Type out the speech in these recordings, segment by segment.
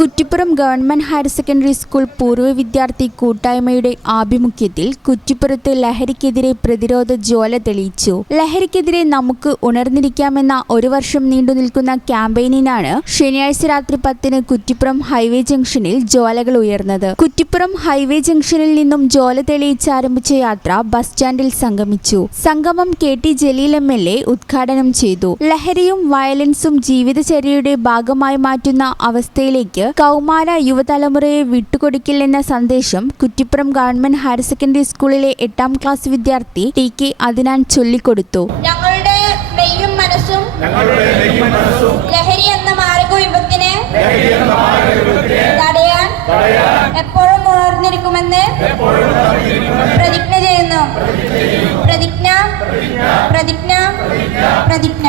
Kuttippuram government higher secondary school പൂർവ വിദ്യാർത്ഥി കൂട്ടായ്മയുടെ ആഭിമുഖ്യത്തിൽ കുറ്റിപ്പുറത്ത് ലഹരിക്കെതിരെ പ്രതിരോധ ജ്വാല തെളിയിച്ചു. ലഹരിക്കെതിരെ നമുക്ക് ഉണർന്നിരിക്കാമെന്ന ഒരു വർഷം നീണ്ടു നിൽക്കുന്ന ക്യാമ്പയിനിനാണ് ശനിയാഴ്ച രാത്രി പത്തിന് കുറ്റിപ്പുറം ഹൈവേ ജംഗ്ഷനിൽ ജ്വാലകൾ ഉയർന്നത്. കുറ്റിപ്പുറം ഹൈവേ ജംഗ്ഷനിൽ നിന്നും ജ്വാല തെളിയിച്ച് ആരംഭിച്ച യാത്ര ബസ് സ്റ്റാൻഡിൽ സംഗമിച്ചു. സംഗമം K T Jaleel M L A ഉദ്ഘാടനം ചെയ്തു. ലഹരിയും വയലൻസും ജീവിതചര്യയുടെ ഭാഗമായി മാറ്റുന്ന അവസ്ഥയിലേക്ക് കൗമാര യുവതലമുറയെ വിട്ടുകൊടുക്കില്ലെന്ന സന്ദേശം കുറ്റിപ്പുറം ഗവൺമെന്റ് ഹയർ സെക്കൻഡറി സ്കൂളിലെ എട്ടാം ക്ലാസ് വിദ്യാർത്ഥി ടി കെ അതിനാൻ ചൊല്ലിക്കൊടുത്തു. ഞങ്ങളുടെ മെയ്യും മനസ്സും ലഹരി എന്ന മാരക വിപത്തിനെ തടയാൻ എപ്പോഴും ഉണർന്നിരിക്കുമെന്ന് പ്രതിജ്ഞ ചെയ്യുന്നു. പ്രതിജ്ഞ പ്രതിജ്ഞ പ്രതിജ്ഞ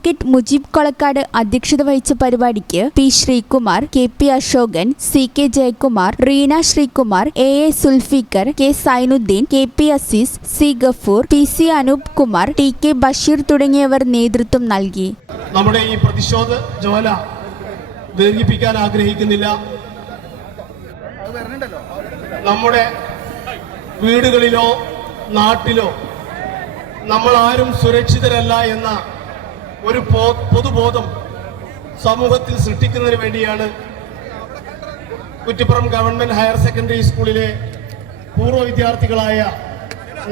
അഡ്വക്കേറ്റ് മുജീബ് കൊളക്കാട് അധ്യക്ഷത വഹിച്ച പരിപാടിക്ക് P Sreekumar K P Ashokan C K Jayakumar Reena Sreekumar A A Sulfikar K Sainuddin K P Azeez C Gafoor P C Anoop Kumar T K Basheer തുടങ്ങിയവർ നേതൃത്വം നൽകി. നമ്മുടെ ഈ പ്രതിഷേധ ജ്വാല ദീർഘിപ്പിക്കാൻ ആഗ്രഹിക്കുന്നില്ല. നമ്മുടെ വീടുകളിലോ നാട്ടിലോ നമ്മൾ ആരും സുരക്ഷിതരല്ല എന്ന ഒരു പൊതുബോധം സമൂഹത്തിൽ സൃഷ്ടിക്കുന്നതിന് വേണ്ടിയാണ് കുറ്റിപ്പുറം ഗവൺമെന്റ് ഹയർ സെക്കൻഡറി സ്കൂളിലെ പൂർവ വിദ്യാർത്ഥികളായ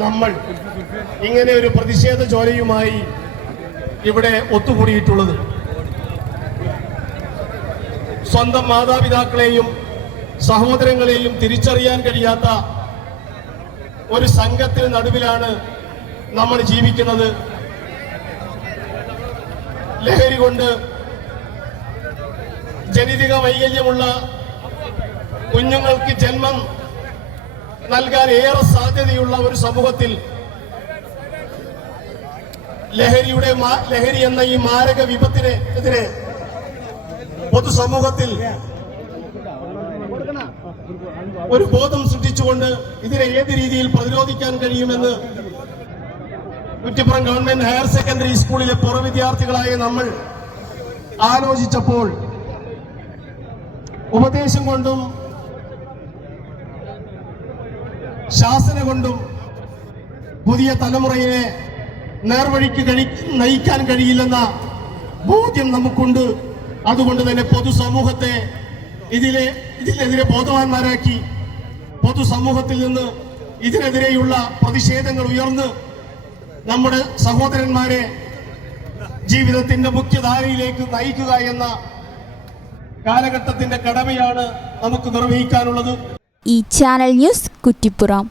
നമ്മൾ ഇങ്ങനെ ഒരു പ്രതിഷേധ ജോലിയുമായി ഇവിടെ ഒത്തുകൂടിയിട്ടുള്ളത്. സ്വന്തം മാതാപിതാക്കളെയും സഹോദരങ്ങളെയും തിരിച്ചറിയാൻ കഴിയാത്ത ഒരു സംഘത്തിന് നടുവിലാണ് നമ്മൾ ജീവിക്കുന്നത്. ലഹരി കൊണ്ട് ജനിതക വൈകല്യമുള്ള കുഞ്ഞുങ്ങൾക്ക് ജന്മം നൽകാൻ ഏറെ സാധ്യതയുള്ള ഒരു സമൂഹത്തിൽ ലഹരിയുടെ ലഹരി എന്ന ഈ മാരക വിപത്തിനെതിരെ പൊതുസമൂഹത്തിൽ ഒരു ബോധം സൃഷ്ടിച്ചുകൊണ്ട് ഇതിനെ ഏത് രീതിയിൽ പ്രതിരോധിക്കാൻ കഴിയുമെന്ന് കുറ്റിപ്പുറം ഗവൺമെന്റ് ഹയർ സെക്കൻഡറി സ്കൂളിലെ പുറ വിദ്യാർത്ഥികളായ നമ്മൾ ആലോചിച്ചപ്പോൾ ഉപദേശം കൊണ്ടും ശാസന കൊണ്ടും പുതിയ തലമുറയെ നേർവഴിക്ക് കഴി നയിക്കാൻ കഴിയില്ലെന്ന ബോധ്യം നമുക്കുണ്ട്. അതുകൊണ്ട് തന്നെ പൊതുസമൂഹത്തെ ഇതിലെ ഇതിനെതിരെ ബോധവാന്മാരാക്കി പൊതുസമൂഹത്തിൽ നിന്ന് ഇതിനെതിരെയുള്ള പ്രതിഷേധങ്ങൾ ഉയർന്ന് നമ്മുടെ സഹോദരന്മാരെ ജീവിതത്തിന്റെ മുഖ്യധാരയിലേക്ക് നയിക്കുക എന്ന കാലഘട്ടത്തിന്റെ കടമയാണ് നമുക്ക് നിർവഹിക്കാനുള്ളത്. ഈ channel news Kuttippuram.